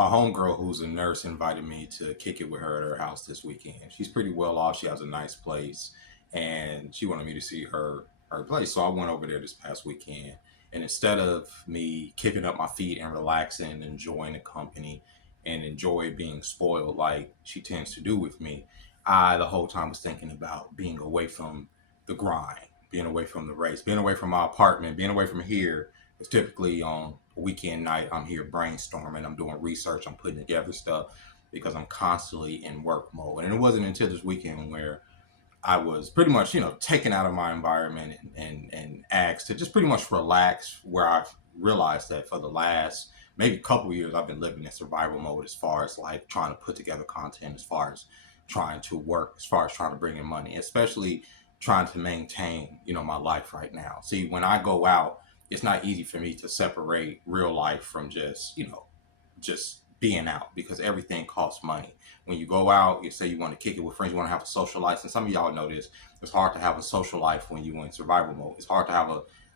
My homegirl, who's a nurse, invited me to kick it with her at her house this weekend. She's pretty well off. She has a nice place, and she wanted me to see her place. So I went over there this past weekend, and instead of me kicking up my feet and relaxing, enjoying the company, and enjoy being spoiled like she tends to do with me, I the whole time was thinking about being away from the grind, being away from the race, being away from my apartment, being away from here. It's typically on a weekend night. I'm here brainstorming. I'm doing research. I'm putting together stuff because I'm constantly in work mode. And it wasn't until this weekend where I was pretty much, taken out of my environment and asked to just pretty much relax, where I've realized that for the last maybe couple years, I've been living in survival mode as far as like trying to put together content, as far as trying to work, as far as trying to bring in money, especially trying to maintain, my life right now. See, when I go out, it's not easy for me to separate real life from just being out, because everything costs money. When you go out, you say you want to kick it with friends, you want to have a social life. And some of y'all know this. It's hard to have a social life when you're in survival mode. It's hard to have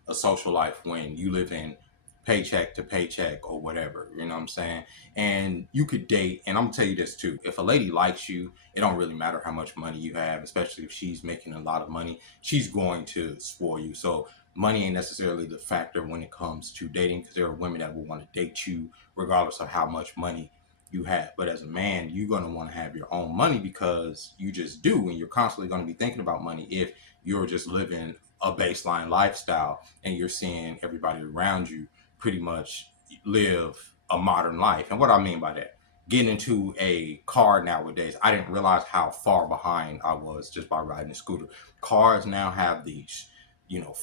a social life when you live in paycheck to paycheck or whatever. You know what I'm saying? And you could date, and I'm gonna tell you this too. If a lady likes you, it don't really matter how much money you have, especially if she's making a lot of money, she's going to spoil you. So money ain't necessarily the factor when it comes to dating, because there are women that will want to date you regardless of how much money you have. But as a man, you're going to want to have your own money, because you just do, and you're constantly going to be thinking about money if you're just living a baseline lifestyle and you're seeing everybody around you pretty much live a modern life. And what I mean by that, getting into a car nowadays, I didn't realize how far behind I was just by riding a scooter. Cars now have these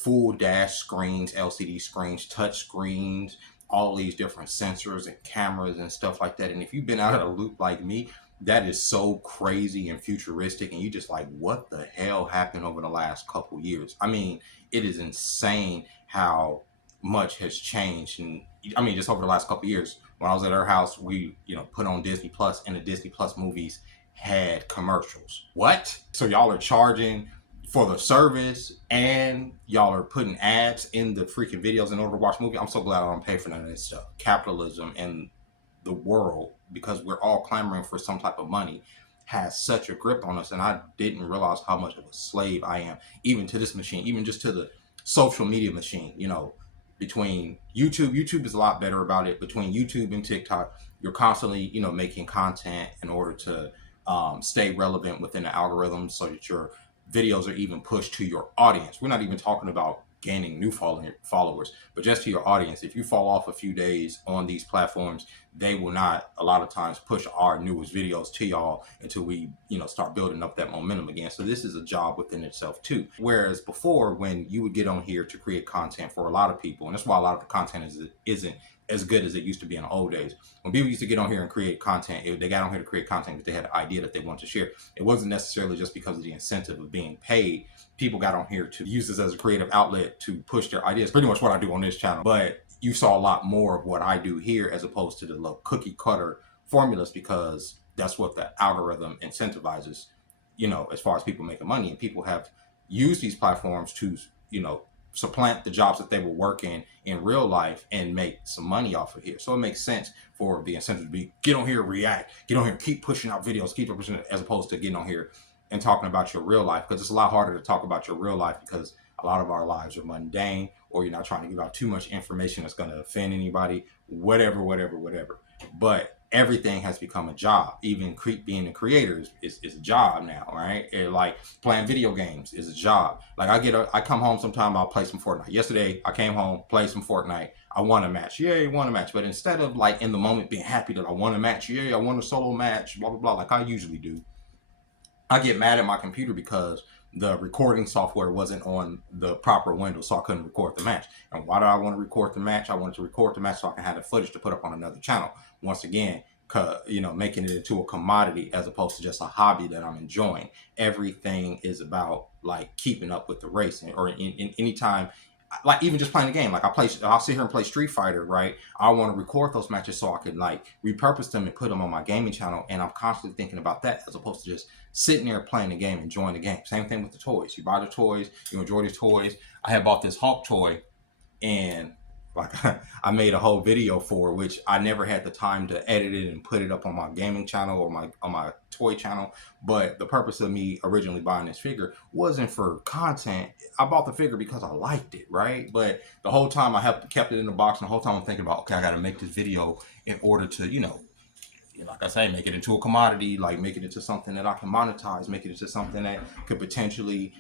full dash screens, LCD screens, touch screens, all these different sensors and cameras and stuff like that. And if you've been out of the loop like me, that is so crazy and futuristic. And you just like, what the hell happened over the last couple years? I mean, it is insane how much has changed. And I mean, just over the last couple years, when I was at her house, we, put on Disney Plus, and the Disney Plus movies had commercials. What? So y'all are charging for the service, and y'all are putting ads in the freaking videos in order to watch a movie? I'm so glad I don't pay for none of this stuff. Capitalism and the world, because we're all clamoring for some type of money, has such a grip on us. And I didn't realize how much of a slave I am, even to this machine, even just to the social media machine. Between YouTube is a lot better about it. Between YouTube and TikTok, you're constantly, making content in order to stay relevant within the algorithm, so that your videos are even pushed to your audience. We're not even talking about gaining new followers, but just to your audience. If you fall off a few days on these platforms, they will not a lot of times push our newest videos to y'all until we start building up that momentum again. So this is a job within itself too. Whereas before, when you would get on here to create content, for a lot of people, and that's why a lot of the content isn't as good as it used to be in the old days. When people used to get on here and create content, they got on here to create content because they had an idea that they wanted to share. It wasn't necessarily just because of the incentive of being paid. People got on here to use this as a creative outlet to push their ideas. Pretty much what I do on this channel. But you saw a lot more of what I do here, as opposed to the little cookie cutter formulas, because that's what the algorithm incentivizes, as far as people making money. And people have used these platforms to, supplant the jobs that they were working in real life and make some money off of here. So it makes sense for the incentive to be, get on here, react, get on here, keep pushing out videos, keep pushing it, as opposed to getting on here and talking about your real life. Because it's a lot harder to talk about your real life, because a lot of our lives are mundane, or you're not trying to give out too much information that's going to offend anybody, whatever. But everything has become a job. Even being a creator is a job now, right? Like playing video games is a job. Like I come home sometime, I'll play some Fortnite. Yesterday, I came home, played some Fortnite. I won a match. Yay, won a match. But instead of like in the moment being happy that I won a match, yay, I won a solo match, blah, blah, blah, like I usually do, I get mad at my computer because the recording software wasn't on the proper window, so I couldn't record the match. And why did I want to record the match? I wanted to record the match so I can have the footage to put up on another channel. Once again, making it into a commodity as opposed to just a hobby that I'm enjoying. Everything is about like keeping up with the race, or in any time. Like even just playing a game, like I'll sit here and play Street Fighter, right? I want to record those matches so I can like repurpose them and put them on my gaming channel. And I'm constantly thinking about that, as opposed to just sitting there playing the game, enjoying the game. Same thing with the toys. You buy the toys, you enjoy the toys. I had bought this Hawk toy, and Like I made a whole video for, which I never had the time to edit it and put it up on my gaming channel or my toy channel. But the purpose of me originally buying this figure wasn't for content. I bought the figure because I liked it, right? But the whole time I have kept it in the box, and the whole time I'm thinking about, okay, I got to make this video in order to, like I say, make it into a commodity, like make it into something that I can monetize, make it into something that could potentially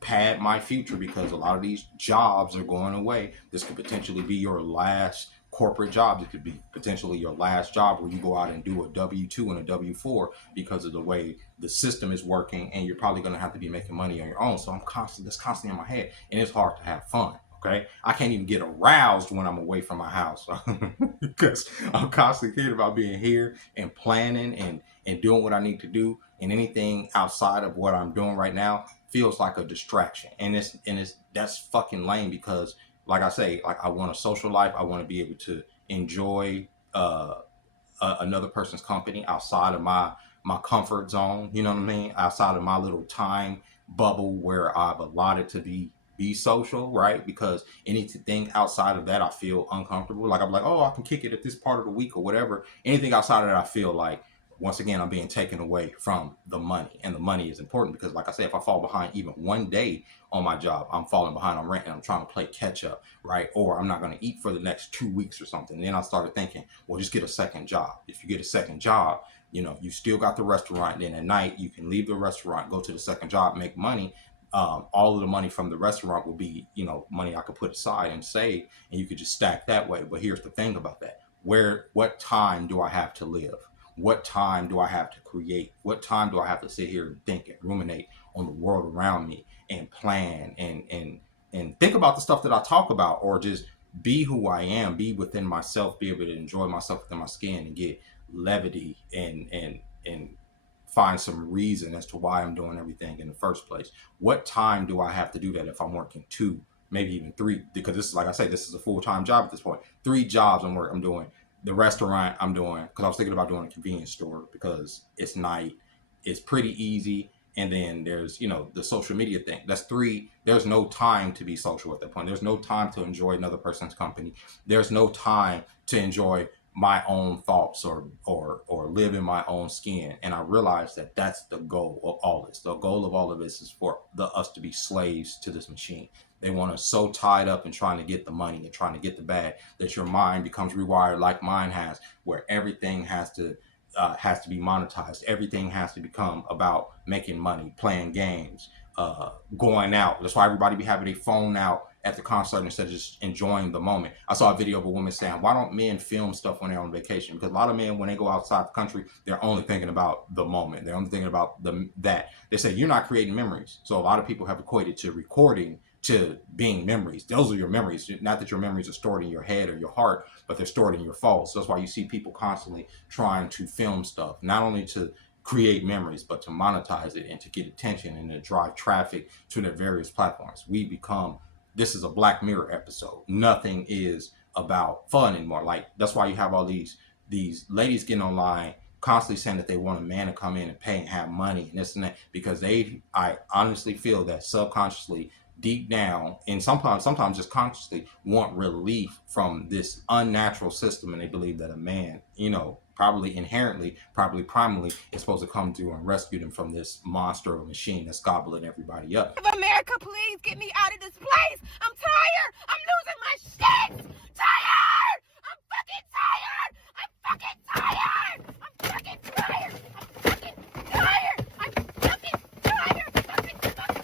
pad my future, because a lot of these jobs are going away. This could potentially be your last corporate job. It could be potentially your last job where you go out and do a W-2 and a W-4 because of the way the system is working, and you're probably going to have to be making money on your own. So that's constantly in my head, and it's hard to have fun. Okay, I can't even get aroused when I'm away from my house because I'm constantly thinking about being here and planning and doing what I need to do. And anything outside of what I'm doing right now feels like a distraction. And it's that's fucking lame, because like I say, like I want a social life. I want to be able to enjoy another person's company outside of my comfort zone. You know what I mean? Outside of my little time bubble where I've allotted to be social, right? Because anything outside of that, I feel uncomfortable. Like I'm like, oh, I can kick it at this part of the week or whatever. Anything outside of that, I feel like once again I'm being taken away from the money, and the money is important because, like I said, if I fall behind even one day on my job, I'm falling behind on rent and I'm trying to play catch up, right? Or I'm not going to eat for the next 2 weeks or something. And then I started thinking, well, just get a second job. If you get a second job, you still got the restaurant. And then at night, you can leave the restaurant, go to the second job, make money. All of the money from the restaurant will be, money I could put aside and save, and you could just stack that way. But here's the thing about that: what time do I have to live? What time do I have to create? What time do I have to sit here and think and ruminate on the world around me and plan and think about the stuff that I talk about, or just be who I am, be within myself, be able to enjoy myself within my skin and get levity and find some reason as to why I'm doing everything in the first place. What time do I have to do that if I'm working two, maybe even three? Because this is, like I say, this is a full-time job at this point. 3 jobs I'm doing. The restaurant I'm doing, because I was thinking about doing a convenience store because it's night, it's pretty easy. And then there's, the social media thing. That's 3. There's no time to be social at that point. There's no time to enjoy another person's company. There's no time to enjoy my own thoughts or live in my own skin. And I realized that that's the goal of all this. The goal of all of this is for us to be slaves to this machine. They want us so tied up in trying to get the money and trying to get the bag that your mind becomes rewired like mine has, where everything has to be monetized. Everything has to become about making money, playing games, going out. That's why everybody be having their phone out at the concert instead of just enjoying the moment. I saw a video of a woman saying, why don't men film stuff when they're on vacation? Because a lot of men, when they go outside the country, they're only thinking about the moment. They're only thinking about that. They say, you're not creating memories. So a lot of people have equated to recording to being memories. Those are your memories. Not that your memories are stored in your head or your heart, but they're stored in your phones. So that's why you see people constantly trying to film stuff, not only to create memories, but to monetize it and to get attention and to drive traffic to their various platforms. This is a Black Mirror episode. Nothing is about fun anymore. Like, that's why you have all these ladies getting online constantly saying that they want a man to come in and pay and have money and this and that, because I honestly feel that subconsciously, deep down, and sometimes just consciously, want relief from this unnatural system, and they believe that a man, probably inherently, probably primarily, is supposed to come through and rescue them from this monster of a machine that's gobbling everybody up. America, please get me out of this place. I'm tired. I'm losing my shit. Tired. I'm fucking tired. I'm fucking tired. I'm fucking tired. I'm fucking tired. I'm fucking tired. Fucking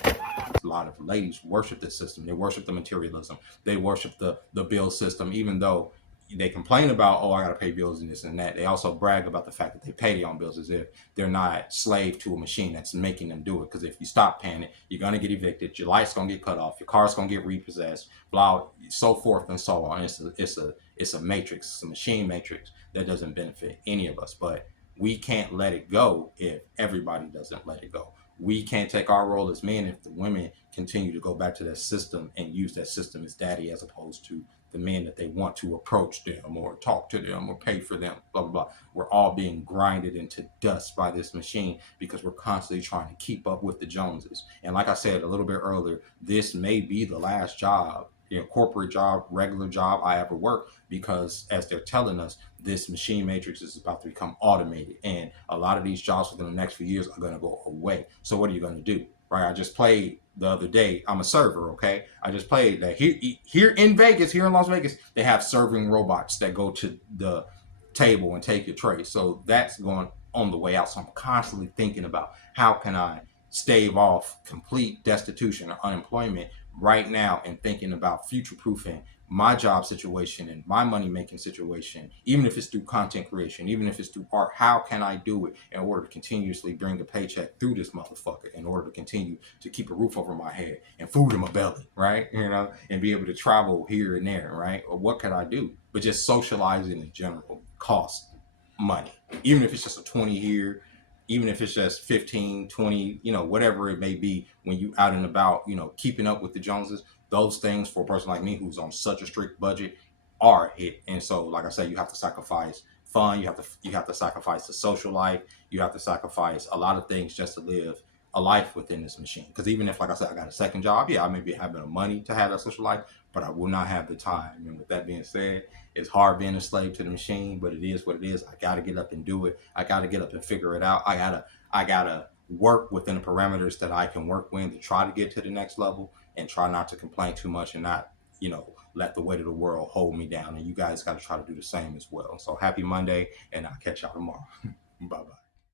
tired. A lot of ladies worship this system. They worship the materialism. They worship the bill system, even though they complain about, oh, I got to pay bills and this and that. They also brag about the fact that they pay their own bills, as if they're not slave to a machine that's making them do it. Because if you stop paying it, you're going to get evicted. Your light's going to get cut off. Your car's going to get repossessed, blah, so forth and so on. It's a matrix. It's a machine matrix that doesn't benefit any of us. But we can't let it go if everybody doesn't let it go. We can't take our role as men if the women continue to go back to that system and use that system as daddy, as opposed to the men that they want to approach them or talk to them or pay for them, blah, blah, blah. We're all being grinded into dust by this machine because we're constantly trying to keep up with the Joneses. And like I said a little bit earlier, this may be the last job corporate job, regular job I ever worked, because as they're telling us, this machine matrix is about to become automated, and a lot of these jobs within the next few years are going to go away. So what are you going to do? Right? I just played the other day. I'm a server, okay? I just played that here in Vegas, here in Las Vegas, they have serving robots that go to the table and take your tray. So that's going on the way out. So I'm constantly thinking about how can I stave off complete destitution or unemployment right now, and thinking about future proofing my job situation and my money making situation, even if it's through content creation, even if it's through art. How can I do it in order to continuously bring a paycheck through this motherfucker, in order to continue to keep a roof over my head and food in my belly, right? And be able to travel here and there, right? Or what could I do? But just socializing in general costs money, even if it's just a 20 here, even if it's just 15, 20, whatever it may be, when you out and about, keeping up with the Joneses. Those things for a person like me who's on such a strict budget are a hit. And so, like I said, you have to sacrifice fun, you have to sacrifice the social life, you have to sacrifice a lot of things just to live a life within this machine. Because even if, like I said, I got a second job, yeah, I may be having the money to have that social life, but I will not have the time. And with that being said, it's hard being a slave to the machine, but it is what it is. I got to get up and do it. I got to get up and figure it out. I gotta work within the parameters that I can work with to try to get to the next level, and try not to complain too much, and not, let the weight of the world hold me down. And you guys got to try to do the same as well. So happy Monday, and I'll catch y'all tomorrow. Bye bye.